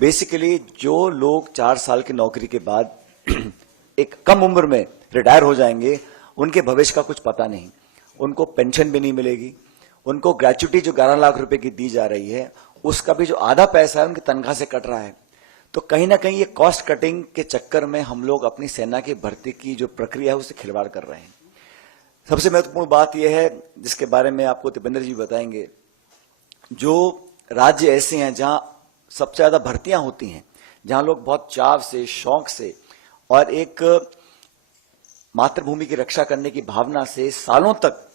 Basically जो लोग 4 साल की नौकरी के बाद एक कम उम्र में रिटायर हो जाएंगे, उनके भविष्य का कुछ पता नहीं, उनको पेंशन भी नहीं मिलेगी, उनको ग्रेच्युटी जो 11 लाख रुपए की दी जा रही है उसका भी जो आधा पैसा है उनकी तनख्वाह से कट रहा है। तो कहीं ना कहीं ये कॉस्ट कटिंग के चक्कर में हम लोग अपनी सेना की भर्ती की जो प्रक्रिया है उससे खिलवाड़ कर रहे हैं। सबसे महत्वपूर्ण बात यह है जिसके बारे में आपको दीपेंद्र जी बताएंगे, जो राज्य ऐसे हैं जहां सबसे ज्यादा भर्तियां होती हैं, जहां लोग बहुत चाव से, शौक से और एक मातृभूमि की रक्षा करने की भावना से सालों तक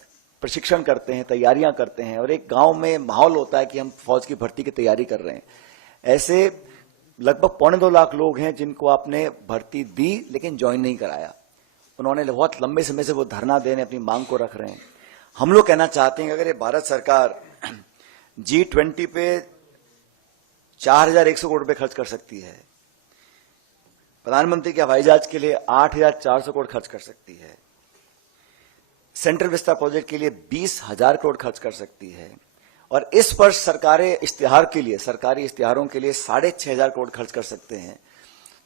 प्रशिक्षण करते हैं, तैयारियां करते हैं और एक गांव में माहौल होता है कि हम फौज की भर्ती की तैयारी कर रहे हैं। ऐसे लगभग 2.25 लाख लोग हैं जिनको आपने भर्ती दी लेकिन ज्वाइन नहीं कराया। उन्होंने बहुत लंबे समय से वो धरना देने अपनी मांग को रख रहे हैं। हम लोग कहना चाहते हैं कि अगर ये भारत सरकार G20 पे 4100 करोड़ रुपए खर्च कर सकती है, प्रधानमंत्री के हवाई जहाज के लिए 8400 करोड़ खर्च कर सकती है, सेंट्रल विस्ता प्रोजेक्ट के लिए 20,000 करोड़ खर्च कर सकती है और इस वर्ष सरकारी इश्तिहारों के लिए 6,500 करोड़ खर्च कर सकते हैं,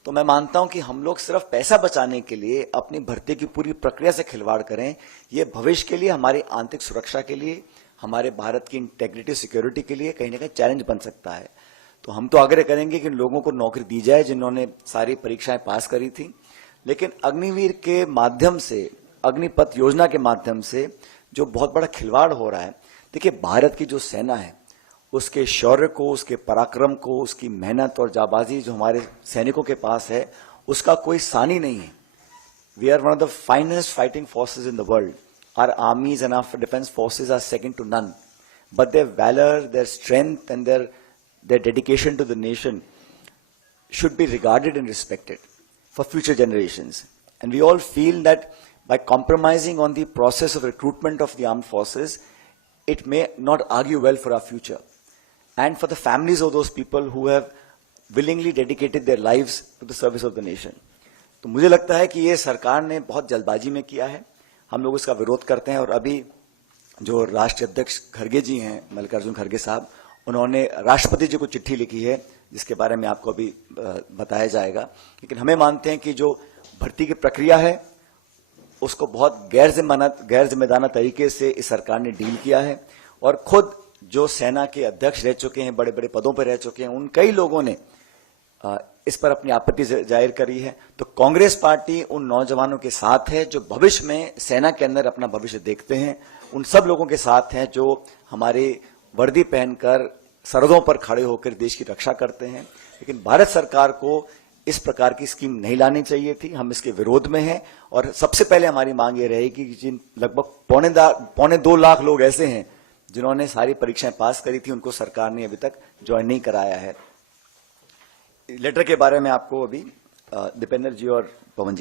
तो मैं मानता हूं कि हम लोग सिर्फ पैसा बचाने के लिए अपनी भर्ती की पूरी प्रक्रिया से खिलवाड़ करें। ये भविष्य के लिए, हमारी आंतरिक सुरक्षा के लिए, हमारे भारत की इंटेग्रिटी सिक्योरिटी के लिए कहीं ना कहीं चैलेंज बन सकता है। तो हम तो आग्रह करेंगे कि लोगों को नौकरी दी जाए जिन्होंने सारी परीक्षाएं पास करी थी, लेकिन अग्निवीर के माध्यम से, अग्निपथ योजना के माध्यम से जो बहुत बड़ा खिलवाड़ हो रहा है, देखिए भारत की जो सेना है उसके शौर्य को, उसके पराक्रम को, उसकी मेहनत और जाबाजी जो हमारे सैनिकों के पास है उसका कोई सानी नहीं है। We are one of the finest fighting forces in the world. Our armies and our defense forces are second to none. But their valor, their strength and their dedication to the nation should be regarded and respected for future generations. And we all feel that by compromising on the process of recruitment of the armed forces, it may not argue well for our future. And for the families of those people who have willingly dedicated their lives to the service of the nation. तो मुझे लगता है कि ये सरकार ने बहुत जल्दबाजी में किया है, हम लोग इसका विरोध करते हैं। और अभी जो राष्ट्रीय अध्यक्ष खड़गे जी हैं, मल्लिकार्जुन खड़गे साहब, उन्होंने राष्ट्रपति जी को चिट्ठी लिखी है जिसके बारे में आपको अभी बताया जाएगा। लेकिन हमें मानते हैं कि जो भर्ती की प्रक्रिया है उसको बहुत गैर जिम्मेदाराना तरीके से इस सरकार ने डील किया है और खुद जो सेना के अध्यक्ष रह चुके हैं, बड़े बड़े पदों पर रह चुके हैं, उन कई लोगों ने इस पर अपनी आपत्ति जाहिर करी है। तो कांग्रेस पार्टी उन नौजवानों के साथ है जो भविष्य में सेना के अंदर अपना भविष्य देखते हैं, उन सब लोगों के साथ हैं जो हमारी वर्दी पहनकर सरहदों पर खड़े होकर देश की रक्षा करते हैं। लेकिन भारत सरकार को इस प्रकार की स्कीम नहीं लानी चाहिए थी, हम इसके विरोध में हैं। और सबसे पहले हमारी मांग ये रहेगी कि जिन लगभग 2.25 लाख लोग ऐसे हैं जिन्होंने सारी परीक्षाएं पास करी थी, उनको सरकार ने अभी तक ज्वाइन नहीं कराया है। लेटर के बारे में आपको अभी दीपेंद्र जी और पवन जी